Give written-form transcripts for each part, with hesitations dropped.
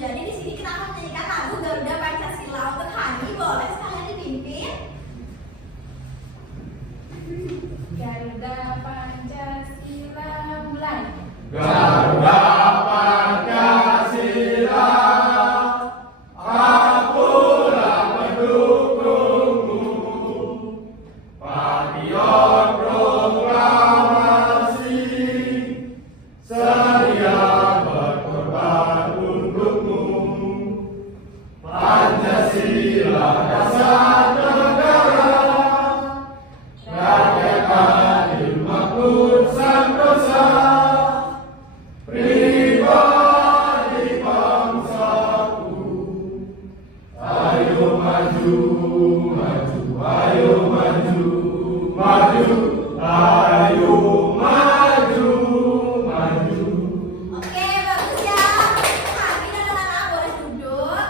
Jadi di sini kita akan menyanyikan lagu Garuda Pancasila. Untuk Hani, boleh sekalian dipimpin. Garuda Pancasila mulai. Garuda Pancasila, akulah pendukungmu. Patriot proklamasi, sedia berkorban untukmu. Pancasila dasar negara, rakyat adil makmur sentosa. Pribadi bangsaku, ayo maju, maju, ayo maju, maju, ayo maju, maju. Oke, bagus ya. Hani dan anak-anak boleh duduk.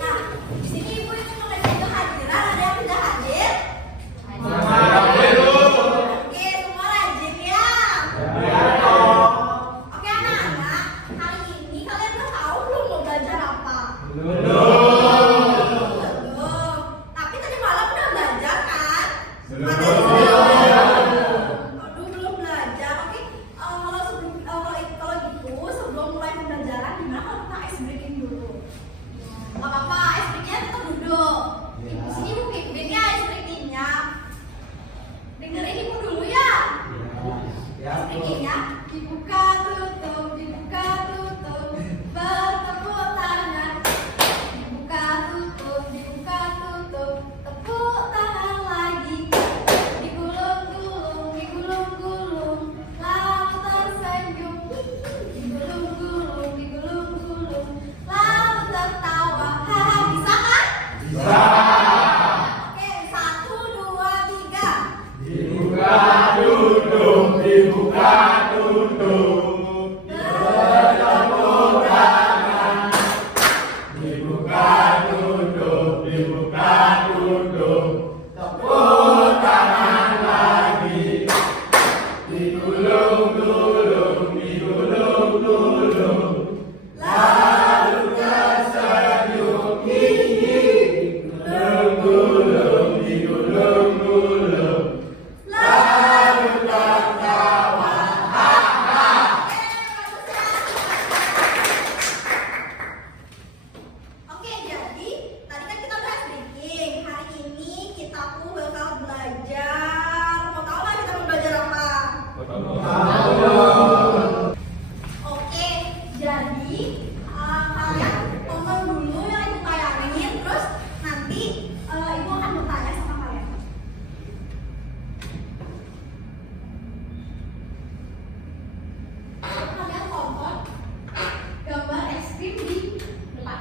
Nah, di sini ibu yang mengajak kehadiran, ada yang tidak hadir? Oke, semua rajin ya. Oke anak-anak, hari ini kalian udah tahu belum mau belajar apa? Belum. Tapi tadi malam udah belajar kan? Aduh, belum belajar. Oke, kalau gitu sebelum mulai pembelajaran gimana kalau kita ice breaking dulu? Gak apa-apa, ice breakingnya tetap duduk. Di sini ibu pimpin ya ice breakingnya. Dengerin ibu dulu ya. Ice breakingnya dibuka tutup, bertepuk tangan. Dibuka tutup, tepuk tangan lagi. Digulung-gulung, lalu tersenyum. Digulung-gulung, lalu tertawa. Haha, bisa kan? Bisa. Oke, 1, 2, 3. Dibuka tutup, dibuka tutup. Bertepuk tangan. Dibuka tutup, dibuka tutup. Tepuk tangan lagi. Digulung-gulung, lalu tersenyum. Digulung-gulung, lalu tertawa. Oke, jadi tadi kan kita udah speaking. Hari ini kita tuh bakal belajar. Mau tahu nggak kita mau belajar apa? Oke, jadi kalian tonton dulu yang ibu tayangin, terus nanti ibu akan bertanya sama kalian. Kalian tonton gambar es krim di depan.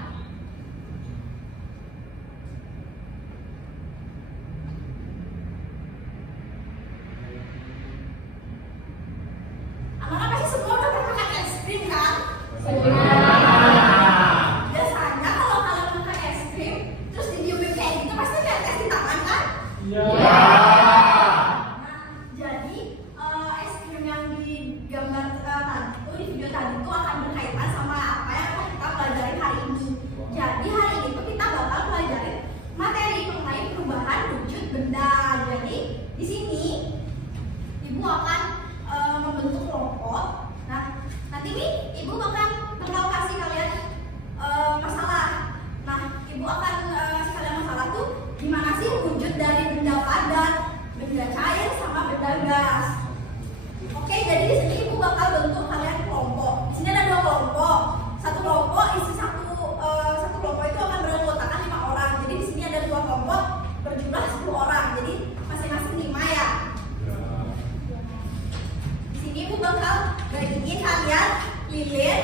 Anak-anak pasti semua udah pernah makan es krim kan? Biasanya kalau kalian makan es krim, terus didiemin kayak gitu pasti kayak tes di tangan kan? Nah, jadi es krim yang di gambar tadi itu, di video tadi itu akan berkaitan sama apa yang akan kita pelajari hari ini. Jadi hari ini tuh kita bakal pelajarin materi mengenai perubahan wujud benda. Jadi di sini ibu akan membentuk kelompok. Nah, nanti nih ibu bakal kasih kalian masalah. Nah, ibu akan kasih kalian masalah tuh gimana sih wujud dari benda padat, benda cair, sama benda gas. Oke, jadi di sini ibu bakal bentuk kalian kelompok. Di sini ada 2 kelompok. Satu kelompok isi satu kelompok itu akan beranggotakan 5 orang. Jadi di sini ada 2 kelompok berjumlah 10 orang. Jadi masing-masing 5 ya. Di sini ibu bakal bagiin kalian lilin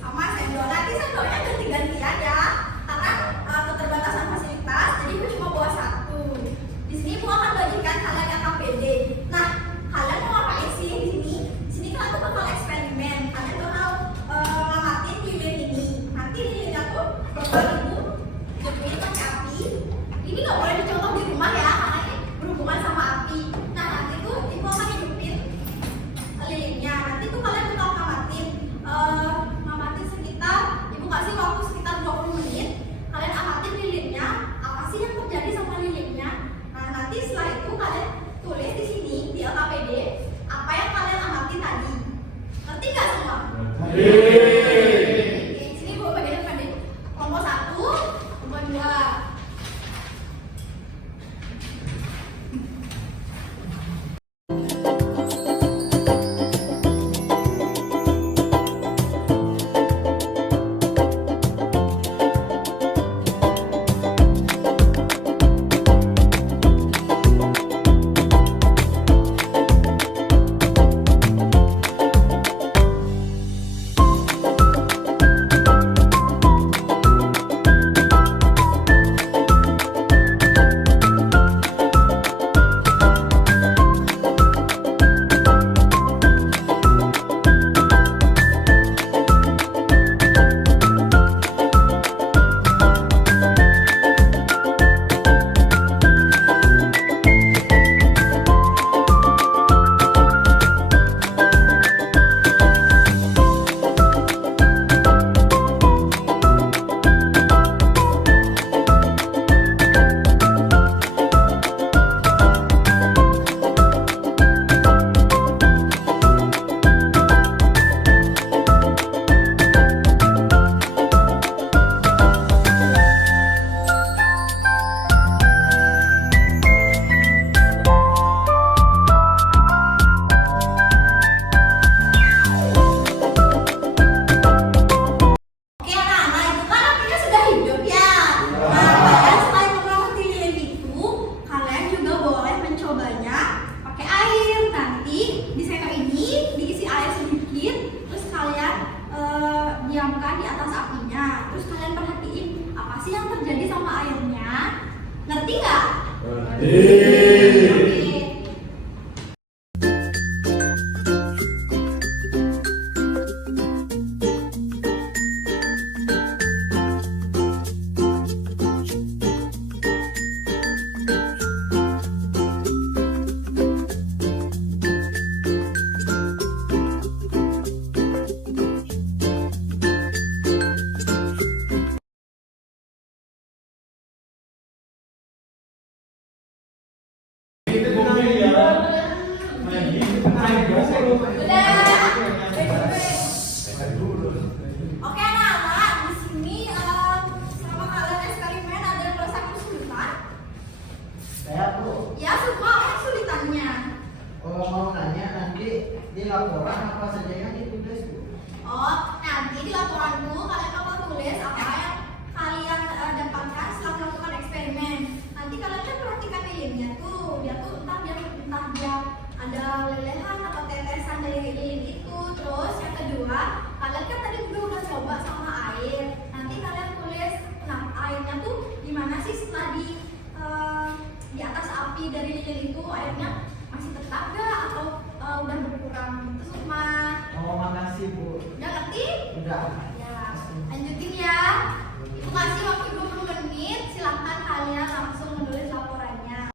sama sendok. Nanti sendoknya ganti-gantian ya, karena keterbatasan fasilitas. Jadi ibu cuma bawa 1. Di sini ibu akan bagikan kalian yang KPD. Nah, kalian mau ngapain sih di sini? Di sini kan aku bakal eksperimen. Kalian bakal ngamatin lilin ini. Nanti lilinnya tuh bakal ibu jepit pakai api. Ini nggak boleh dicontoh di rumah ya, karena ini berhubungan sama api. Nah, nanti tuh ibu akan hidupin lilinnya. Nanti tuh kalian bakal ngamatin Oke, sini Bu bagian depan deh. Kelompok 1, kelompok 2. Oke anak-anak, itu kan artinya sudah hidup ya. Nah, kalian selain mengerti lilin itu, kalian juga boleh mencobanya pakai air. Nanti di sendok ini diisi air sedikit, terus kalian diamkan di atas apinya. Terus kalian perhatiin apa sih yang terjadi sama airnya. Ngerti nggak? Oke. Oke anak-anak, di sini sama kalian eksperimen ada yang merasa kesulitan? Saya tuh Ya semua kesulitannya. mau nanya nanti di laporan apa saja yang ditulis Bu? Oh, nanti di laporanmu kalian bakal tulis apa yang kalian dapatkan setelah melakukan eksperimen. Nanti kalian kan perhatikan lilinnya tuh, dia tuh entah dia ada lelehan atau tetesan dari lilin itu. Terus yang kedua, kalian kan tadi juga udah coba sama air. Nanti kalian tulis, nah airnya tuh gimana sih setelah di atas api dari lilin itu airnya masih tetap gak atau udah berkurang? Terus mah Oh makasih Bu. udah ngerti? Udah. Ya, lanjutin ya. Itu kasih waktu 20 menit, silahkan kalian langsung menulis laporannya.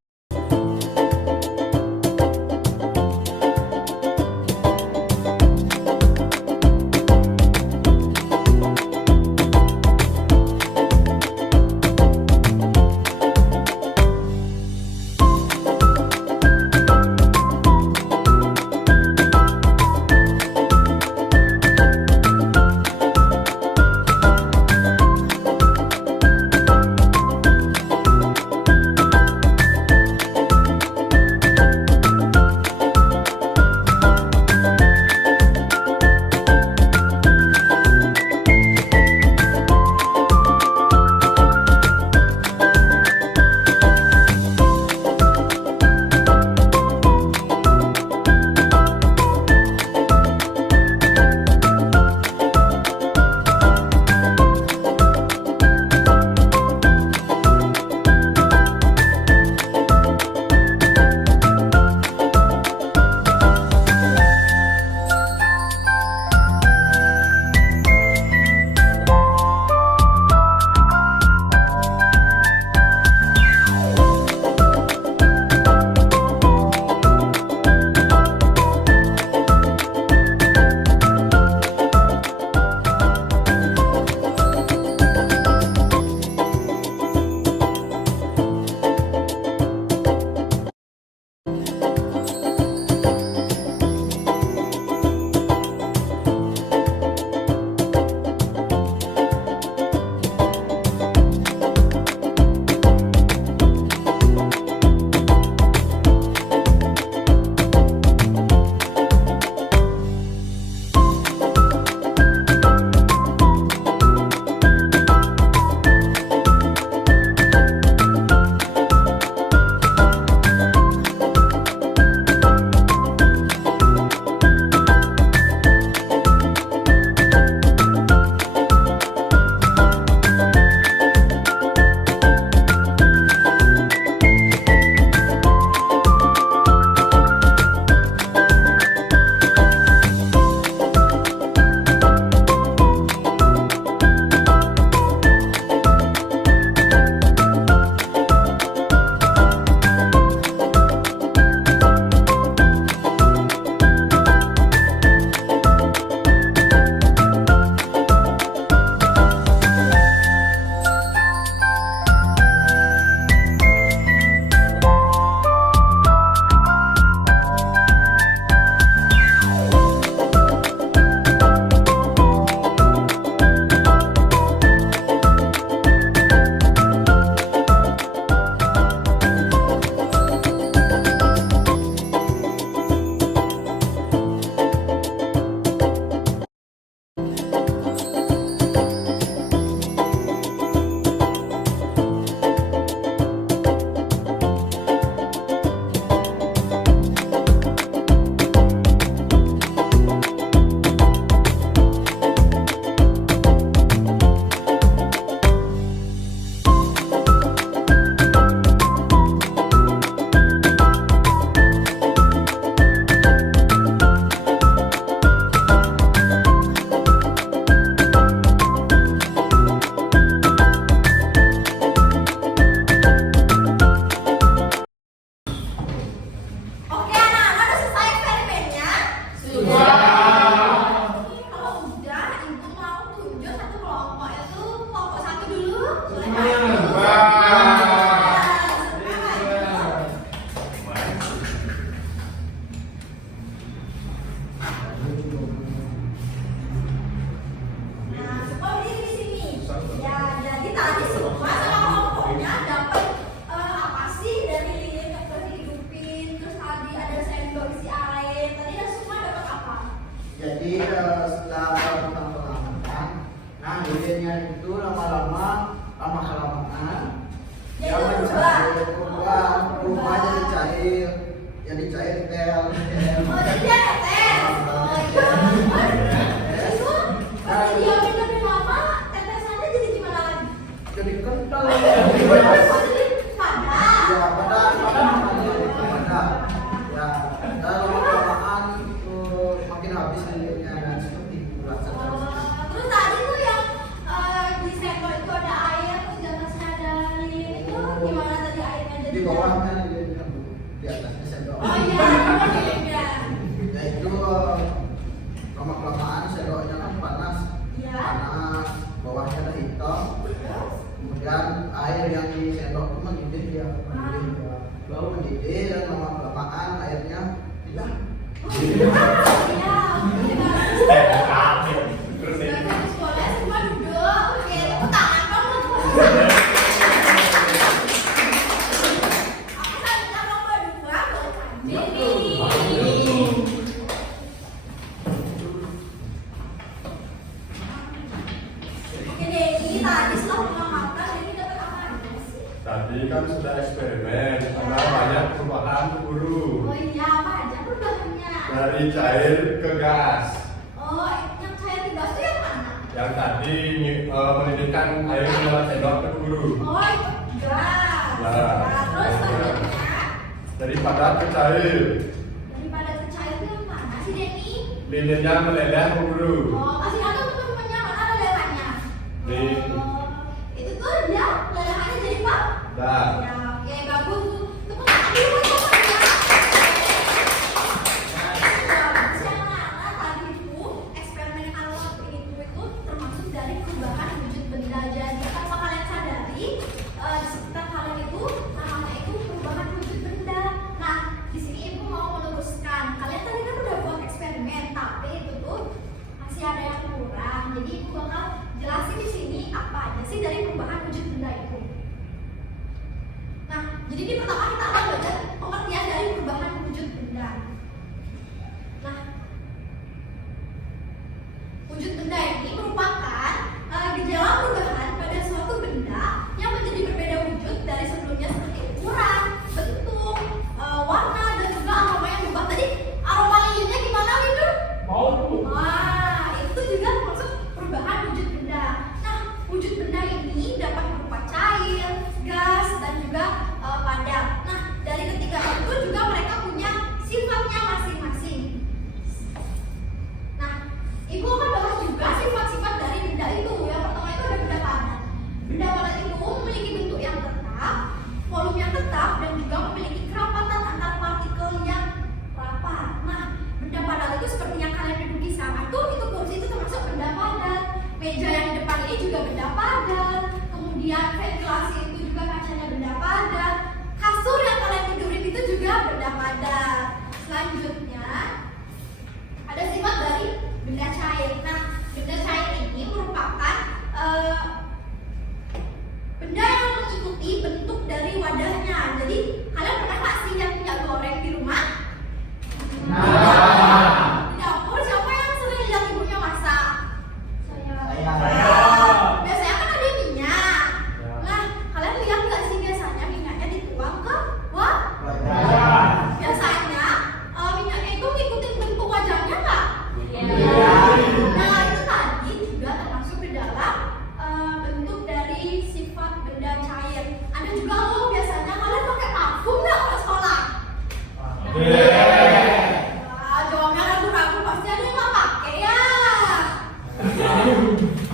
setelah melakukan pengamatan, nah lilinnya itu lama kelamaan dia berubah jadi cair, tel. Oh, jadi dia tetes. Oh iya. Itu pas didiamin lebih lama, tetesannya jadi gimana lagi? Jadi kental. Oh, jadi padat. Ya, padat. Ya, dan lama-kelamaan makin habis lilinnya dan seperti bulat saja. Terus tadi tuh yang di sendok itu ada air, terus di atasnya ada lilin itu gimana tadi airnya jadi? Di bawahnya lilinnya, di atasnya sendok. Oh iya, beda. Ya itu lama-kelamaan sendoknya kan panas, Iya. bawahnya ada hitam. Kemudian air yang di sendok itu mendidih dia, baru mendidih dan lama-kelamaan airnya hilang. Iya. Terus ini Belajar di sekolah semua duduk, oke, tepuk tangan dong. Aku sambil lomba dua, jadi. Oke deh, ini tadi setelah mengamalkan, ini dapat apa aja sih? tadi kan sudah eksperimen, ada banyak perubahan guru Oh iya, apa aja perubahannya? dari cair ke gas. Oh, yang cair di gas itu yang mana? Yang tadi mendidihkan air lewat sendok ke guru. Oh, itu gas. Nah, Terus selanjutnya, Dari padat ke cair, daripada ke cair itu yang mana sih, Denny? lilinnya meleleh ke guru. Oh, kasih tahu teman-temannya mana lelehannya. Di- Oh, itu tuh dia lelehannya jadi apa? Dah. Ya, oke, bagus tuh. Tepuk tangan dulu buat temannya. Bagus ya, anak-anak. Tadi itu eksperimen yang kalian lakuin itu termasuk dari perubahan wujud benda. Jadi tanpa kalian sadari, di sekitar kalian itu namanya itu perubahan wujud benda. Nah, di sini ibu mau meluruskan. Kalian tadi kan udah buat eksperimen, tapi itu tuh masih ada yang kurang. Jadi ibu bakal jelasin di sini apa aja sih dari perubahan wujud benda itu. Nah, jadi ini pertama kita akan belajar pengertian dari perubahan wujud benda. Nah, wujud benda ini merupakan gejala perubahan pada suatu benda yang menjadi berbeda wujud dari sebelumnya seperti ukuran, bentuk, warna, dan juga aroma yang berubah. Tadi aroma lilinnya gimana, Windu? Wah, itu juga termasuk perubahan wujud benda. Nah, wujud benda ini dapat berupa cair, gas, dan juga padat. Nah, dari ketiga itu juga mereka punya sifatnya masing-masing. Nah, ibu akan bahas juga sifat-sifat dari benda itu. Yang pertama itu ada benda padat. Benda padat itu memiliki bentuk yang tetap, volume yang tetap, dan juga memiliki kerapatan antar partikel yang rapat. Nah, benda padat itu seperti yang kalian duduki sekarang itu kursi itu termasuk benda padat. Meja yang di depan ini juga benda padat. Kemudian ventilasi itu juga kacanya benda padat. Kasur yang kalian tidurin itu juga benda padat. Selanjutnya ada sifat dari benda cair. Nah, benda cair ini merupakan benda yang mengikuti bentuk dari wadahnya. Jadi kalian pernah nggak sih yang minyak goreng di rumah? Di dapur siapa yang sering lihat ibunya masak? Saya. Biasanya kan ada minyak. Nah, kalian lihat nggak sih biasanya minyaknya dituang ke wadah? Biasanya minyaknya itu ngikutin bentuk wajahnya nggak? Nah, itu tadi juga termasuk di dalam bentuk dari sifat benda cair. Ada juga loh biasanya kalian pakai parfum nggak ke sekolah? Wah, jawabnya ragu-ragu, pasti ada yang nggak pakai ya.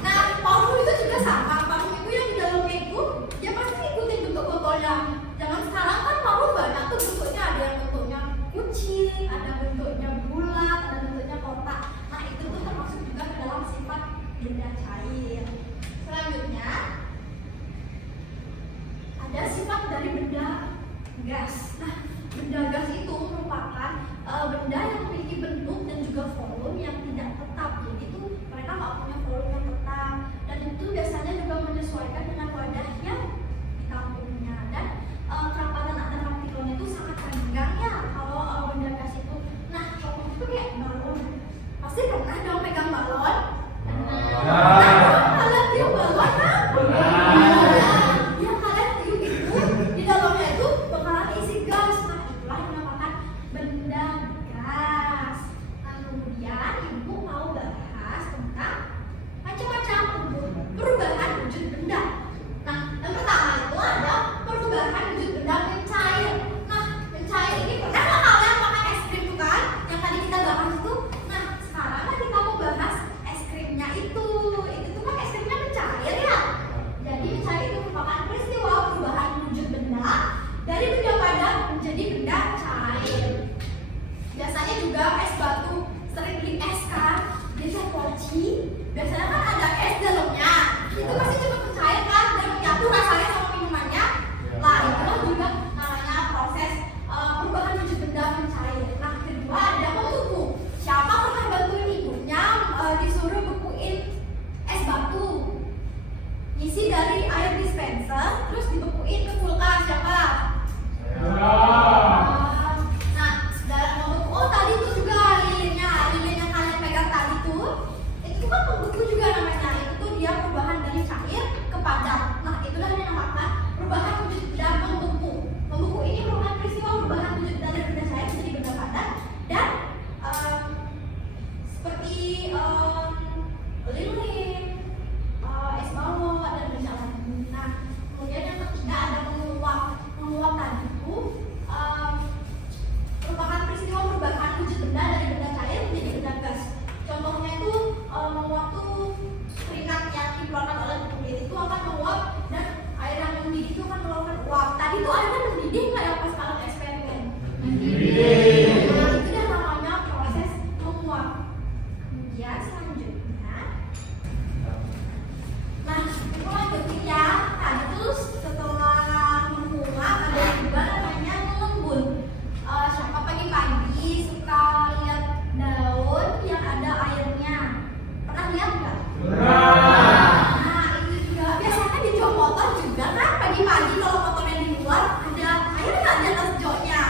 Nah, parfum itu juga sama. Parfum itu yang di dalamnya itu ya pasti ngikutin bentuk botolnya. Jangan sekarang kan parfum banyak tuh bentuknya, ada yang bentuknya kucing, ada bentuknya bulat, ada bentuknya kotak. Nah, itu tuh termasuk juga ke dalam sifat benda cair. Selanjutnya ada sifat dari benda gas. Nah, benda gas itu merupakan benda yang memiliki bentuk dan juga volume yang tidak tetap. Jadi itu mereka nggak punya volume yang tetap, dan itu biasanya juga menyesuaikan dengan wadah yang ditampungnya. Dan kerapatan antar partikelnya itu sangat renggang ya kalau benda gas itu. Nah, contohnya itu kayak balon. Pasti pernah dong pegang balon. lihat nggak? Nah. Nah, itu juga biasanya di jok motor juga kan pagi-pagi kalau motornya di luar ada air nggak di atas joknya?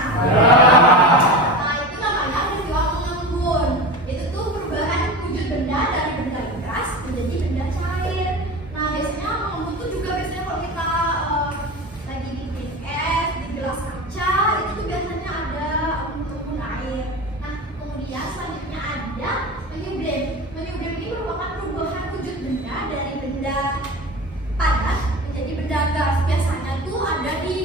Nah, itu namanya peristiwa mengembun. Itu tuh perubahan wujud benda dari benda gas menjadi benda cair. Nah, biasanya mengembun tuh juga biasanya kalau kita lagi bikin es di gelas kaca itu tuh biasanya ada embun air. Nah, kemudian selanjutnya ada menyublim. Menyublim ini merupakan perubahan wujud benda dari benda padat menjadi benda gas. Biasanya tuh ada di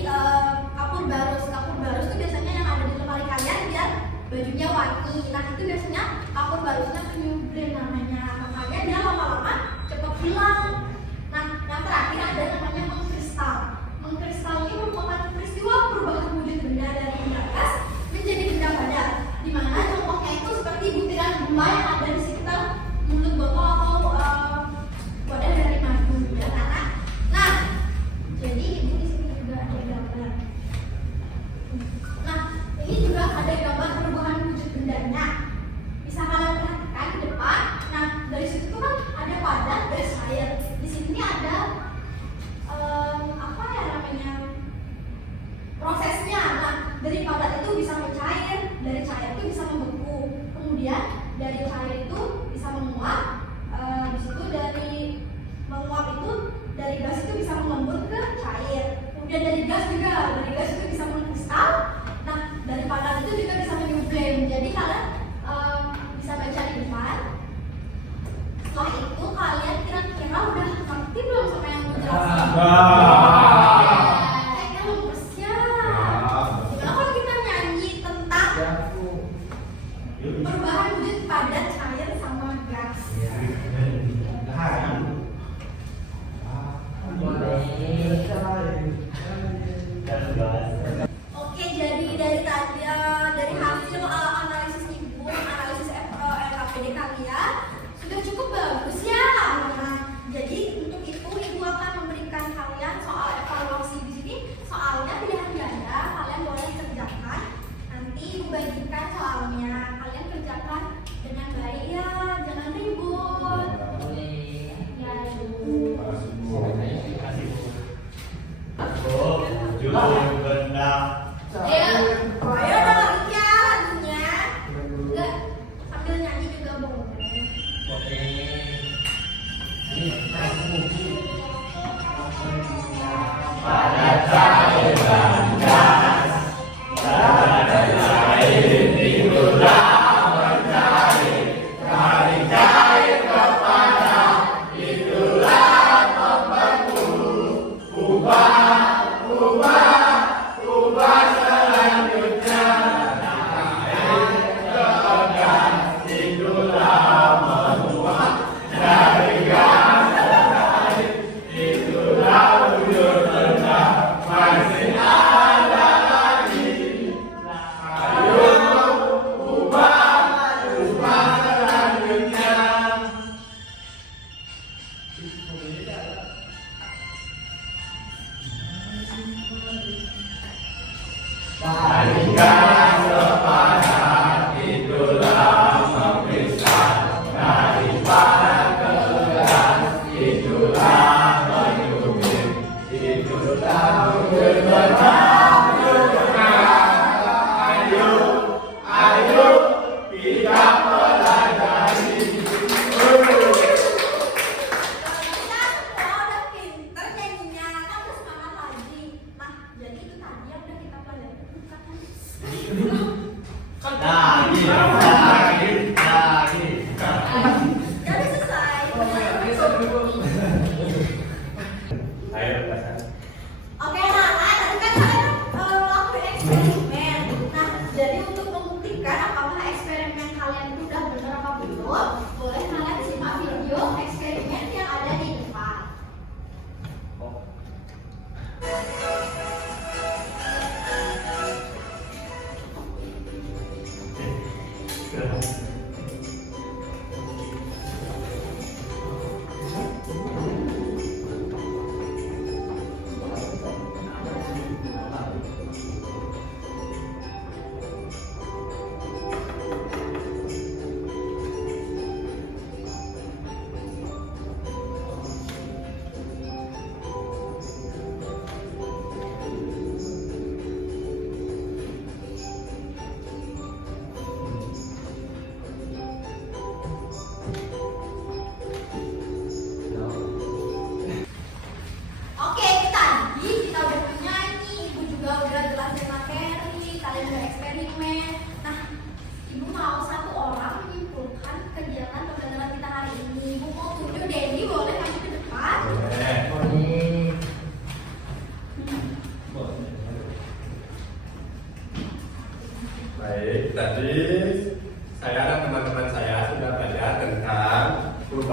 kapur barus. Kapur barus tuh biasanya yang ada di lemari kalian biar bajunya wangi. Nah, itu biasanya kapur barusnya menyublim namanya. Makanya dia lama-lama cepat hilang. Nah, yang terakhir ada namanya mengkristal. Mengkristal ini merupakan peristiwa perubahan wujud benda dari benda gas menjadi benda padat, di mana contohnya itu seperti butiran gula yang ada di sekitar mulut botol atau wadah dari madu ya kan? Nah, jadi ini di sini juga ada gambar. Nah, ini juga ada gambar perubahan wujud bendanya. Bisa kalian perhatikan di depan. Nah, dari situ tuh kan ada padat, dari cair. Di sini ada apa ya namanya? Prosesnya. Nah, dari padat itu bisa mencair, dari cair itu bisa membeku. Kemudian dari cair itu bisa menguap. Di situ dari menguap itu dari gas itu bisa mengembun ke cair. Kemudian dari gas juga, dari gas itu bisa mengkristal. Nah, dari padat itu juga bisa menyublim. Jadi kalian bisa baca di depan. Setelah itu kalian kira-kira udah ngerti belum sama yang gue jelasin? Kayaknya lemes ya. Gimana kalau kita nyanyi tentang perubahan wujud padat, cair, sama gas? Oke, jadi dari tadi dari hasil analisis ibu, analisis LKPD kalian sudah cukup bagus ya. Nah, jadi untuk itu ibu akan memberikan kalian soal evaluasi di sini. Soalnya pilihan ganda, kalian boleh kerjakan. Nanti ibu bagikan soalnya, kalian kerjakan dengan baik ya, jangan ribut. Ya ibu. Ya, ayo dong ya lagunya. Enggak, sambil nyanyi juga boleh. Itulah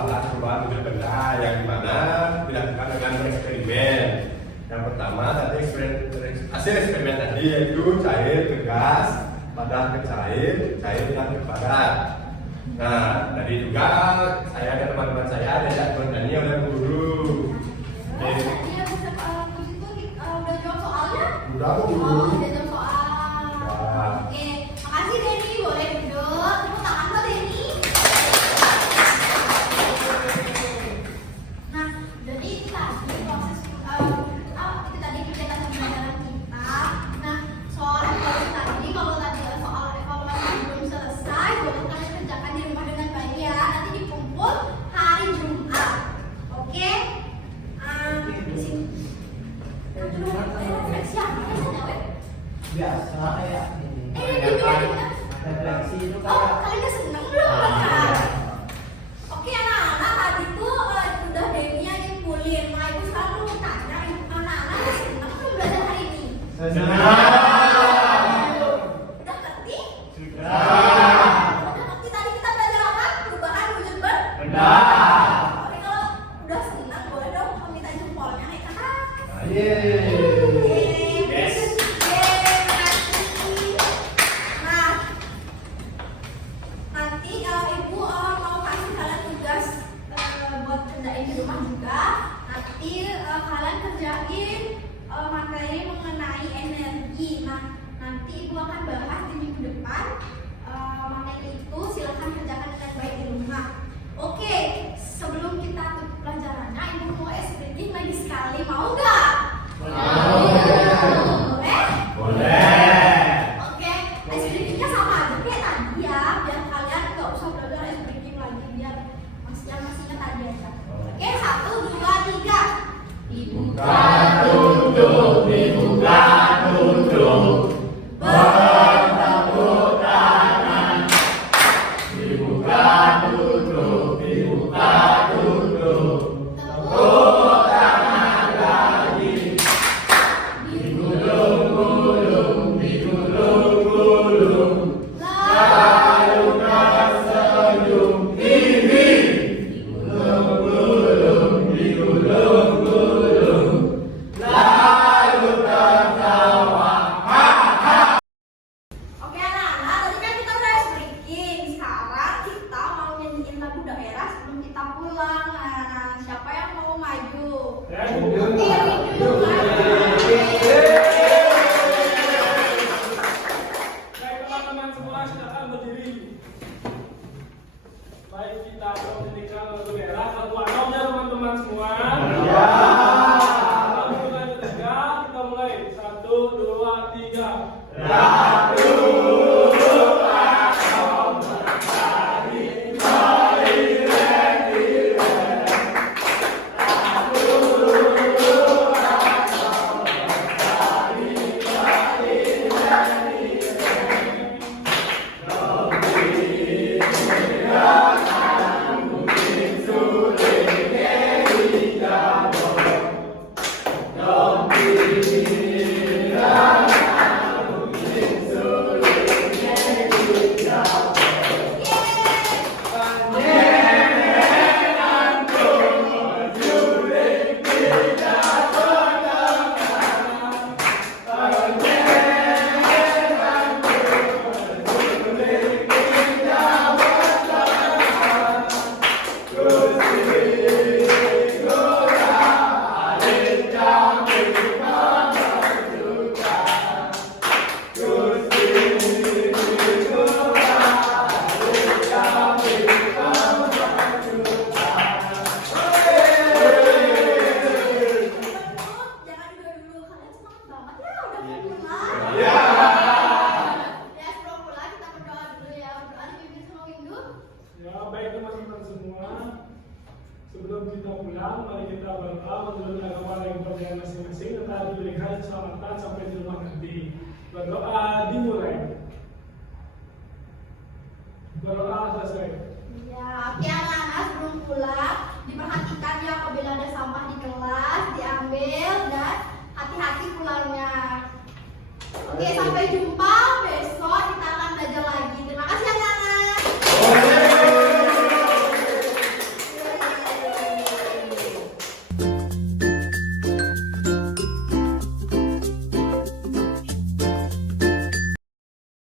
perubahan benda-benda yang dimana dilakukan dengan eksperimen. Yang pertama tadi hasil eksperimen tadi yaitu cair ke gas, padat ke cair, cair dan ke padat. Nah, tadi juga saya dan teman-teman saya diajak bernyanyi oleh guru. Tadi yang bisa udah jawab soalnya? Udah Oh, guru. udah jawab soal. Wah. Oke, makasih Denny, boleh duduk. Tepuk tangan buat Denny. Nah, jadi itu tadi proses itu tadi kegiatan pembelajaran kita. Nah, soal evaluasi tadi, kalau tadi soal evaluasi belum selesai, boleh kalian kerjakan di rumah dengan baik ya. Nanti dikumpul hari Jumat. Oke? Di sini. Refleksi apa biasanya, Web? Biasa kayak ini. Gimana? Refleksi itu Oh, kayak kalian udah seneng belum kan? Oke anak-anak, tadi tuh udah Denny yang ngumpulin. Nah, ibu sekarang mau tanya, anak-anak udah seneng belum belajar hari ini? Udah ngerti? Udah ngerti tadi kita belajar apa? Perubahan wujud benda. Oke, kalau udah seneng boleh dong minta jempolnya naik ke atas. Yes. Nah, nanti ibu mau kasih kalian tugas buat kerjain di rumah juga. Nanti kalian kerjain materi mengenai energi. Nah, nanti ibu akan bahas di minggu depan materi itu. Silahkan kerjakan dengan baik di rumah. Oke, sebelum kita tutup pelajarannya, ibu mau es krim lagi sekali, mau nggak? Boleh? Oke, es krimnya sama aja kayak tadi ya, biar kalian nggak usah belajar es krim lagi, biar masih ingat tadi aja. Oke, 1, 2, 3. Dibuka tutup, dibuka tutup. Bertepuk tangan. Dibuka tutup, dibuka tutup. Tepuk tangan lagi. Digulung-gulung, digulung-gulung. Lalu tersenyum ini. Digulung-gulung, digulung-gulung. Lalu tertawa. Oke anak-anak, tadi kan kita udah es breaking. Sekarang kita mau nyanyiin lagu daerah sebelum kita pulang. Nah, siapa yang mau maju? Oke, yuk, Baik teman-teman semua silakan berdiri. Baik kita akan menyanyikan lagu daerah. Satu anoknya teman-teman semua. Lagu mulai ketiga kita mulai 1, 2, 3. jangan dulu. Kalian semangat banget ya, udah mau pulang. Iya. Ya, sebelum pulang kita berdoa dulu ya. Berdoa dipimpin sama Windu. Ya, baik teman-teman semua. Sebelum kita pulang, mari kita berdoa menurut agama yang berbeda masing-masing tentang diberikan keselamatan sampai di rumah nanti. Berdoa dimulai. Berdoa selesai. Ya, oke anak-anak sebelum pulang diperhatikan ya apabila ada sampah di kelas diambil dan hati-hati pulangnya. Oke, sampai jumpa besok kita akan belajar lagi